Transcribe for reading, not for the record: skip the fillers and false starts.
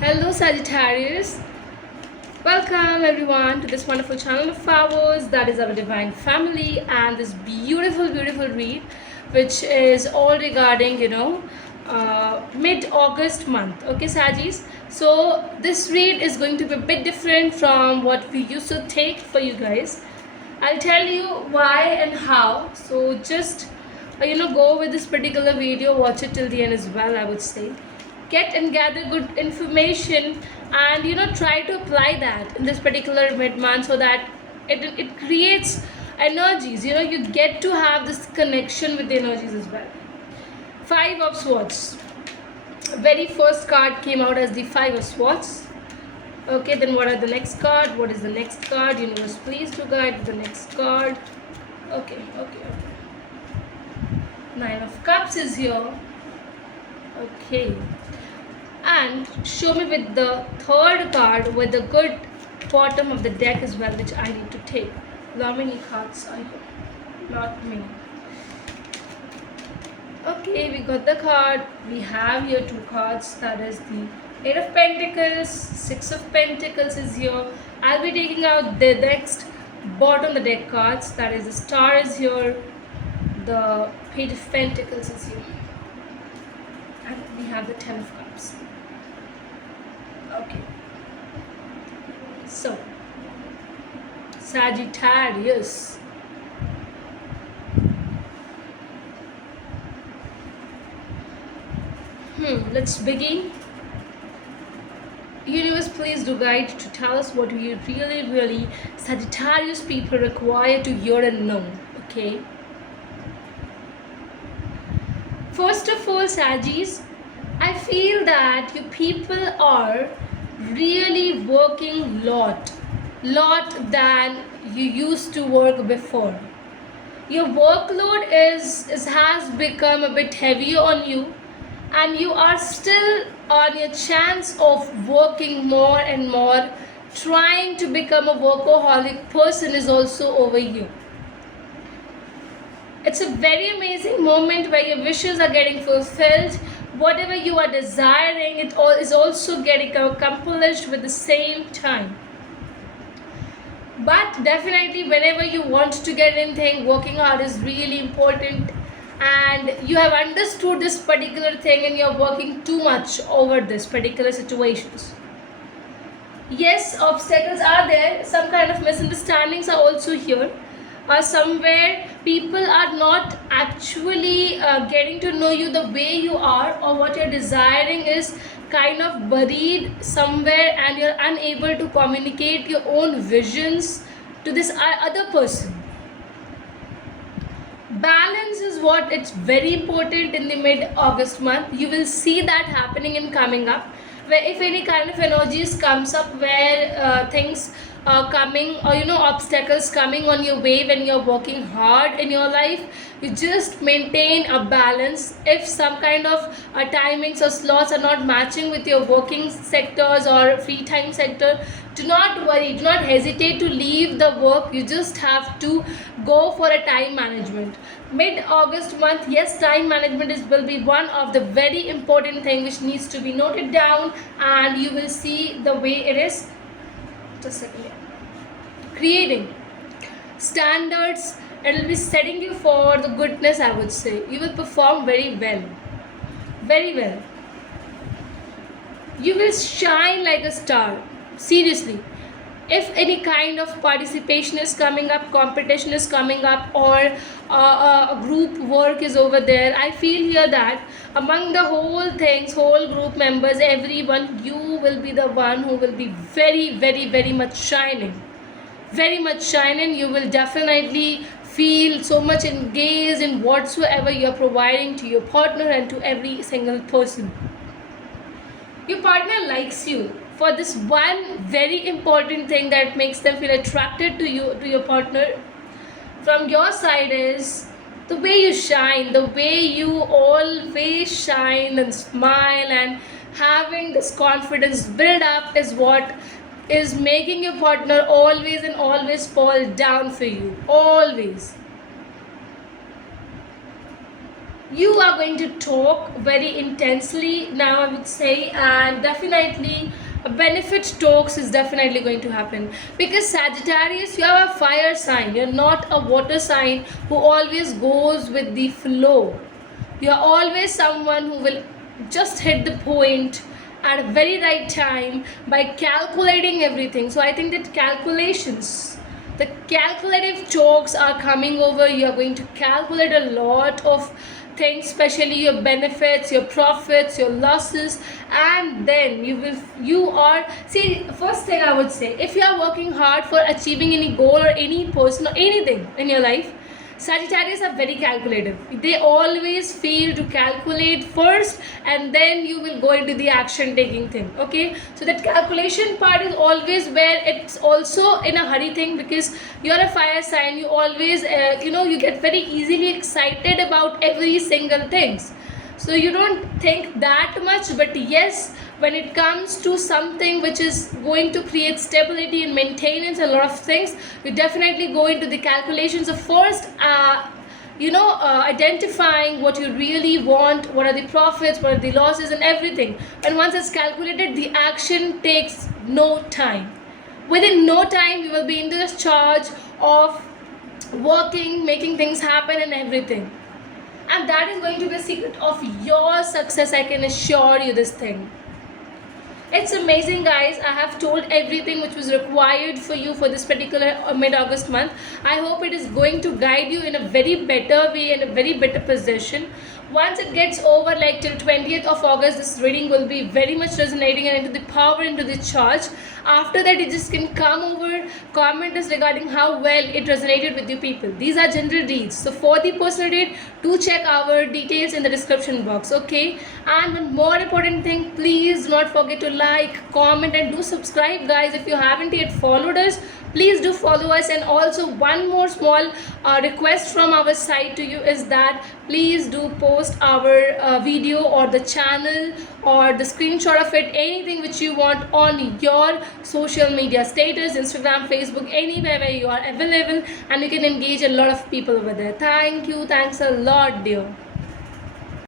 Hello, Sagittarius. Welcome everyone to this wonderful channel of ours that is our divine family and this beautiful read, which is all regarding mid-August month. Okay, Sagis. So this read is going to be a bit different from what we used to take for you guys. I'll tell you why and how. So just go with this particular video, watch it till the end as well. I would say get and gather good information and try to apply that in this particular mid month so that it creates energies. You get to have this connection with the energies as well. Five of Swords. Very first card came out as the Five of Swords. Okay, then what are the next card? What is the next card? Universe, please to guide the next card. Okay. Nine of Cups is here. Okay, and show me with the third card with the good bottom of the deck as well, which I need to take. How many cards are here? Not many. Okay, we got the card. We have here two cards. That is the Eight of Pentacles, Six of Pentacles is here. I'll be taking out the next bottom of the deck cards. That is the Star is here. The Page of Pentacles is here. And we have the Ten of Cups. Okay. So, Sagittarius. Let's begin. Universe, please do guide to tell us what we really Sagittarius people require to hear and know. Okay. First of all, Saggis, I feel that you people are really working lot than you used to work before. Your workload has become a bit heavier on you, and you are still on your chance of working more and more. Trying to become a workaholic person is also over you. It's a very amazing moment where your wishes are getting fulfilled. Whatever you are desiring, it all is also getting accomplished with the same time. But definitely, whenever you want to get anything, working hard is really important. And you have understood this particular thing and you're working too much over this particular situations. Yes, obstacles are there. Some kind of misunderstandings are also here. Somewhere people are not actually getting to know you the way you are, or what you're desiring is kind of buried somewhere and you're unable to communicate your own visions to this other person. Balance is what it's very important in the mid-August month. You will see that happening and coming up, where if any kind of energies comes up where things coming, or obstacles coming on your way when you're working hard in your life, you just maintain a balance. If some kind of timings or slots are not matching with your working sectors or free time sector, do not worry, do not hesitate to leave the work. You just have to go for a time management. Mid-August month, yes, time management will be one of the very important thing which needs to be noted down, and you will see the way it is. Just a second. Creating standards, it will be setting you for the goodness. I would say you will perform very well. You will shine like a star. Seriously, if any kind of participation is coming up, competition is coming up, or a group work is over there, I feel here that among the whole things, whole group members, everyone, you will be the one who will be very much shining. You will definitely feel so much engaged in whatsoever you're providing to your partner and to every single person. Your partner likes you for this one very important thing that makes them feel attracted to you, to your partner. From your side is the way you shine, the way you always shine and smile, and having this confidence build up is what is making your partner always fall down for you. Always. you are going to talk very intensely now, I would say, and definitely a benefit talks is definitely going to happen, because Sagittarius, you are a fire sign, you're not a water sign who always goes with the flow. You are always someone who will just hit the point at a very right time by calculating everything. So I think that the calculative talks are coming over. You are going to calculate a lot of things, especially your benefits, your profits, your losses, and then you are, see, first thing I would say, if you are working hard for achieving any goal or any person or anything in your life, Sagittarius are very calculative. They always feel to calculate first, and then you will go into the action taking thing. Okay, so that calculation part is always where it's also in a hurry thing, because you're a fire sign. You always, you get very easily excited about every single things. So you don't think that much, but yes, when it comes to something which is going to create stability and maintenance, a lot of things, you definitely go into the calculations of first identifying what you really want, what are the profits, what are the losses, and everything. And once it's calculated, the action takes no time. Within no time, you will be in the charge of working, making things happen, and everything. And that is going to be the secret of your success, I can assure you this thing. It's amazing, guys. I have told everything which was required for you for this particular mid-August month. I hope it is going to guide you in a very better way, in a very better position. Once it gets over, like till 20th of August, this reading will be very much resonating and into the power, into the charge. After that, you just can come over, comment us regarding how well it resonated with you people. These are general reads. So for the personal read, do check our details in the description box. Okay. And one more important thing, please do not forget to like, comment, and do subscribe, guys. If you haven't yet followed us, please do follow us. And also one more small request from our side to you is that please do post our video or the channel or the screenshot of it, anything which you want, on your social media status, Instagram, Facebook, anywhere where you are available, and you can engage a lot of people over there. Thank you. Thanks a lot, dear.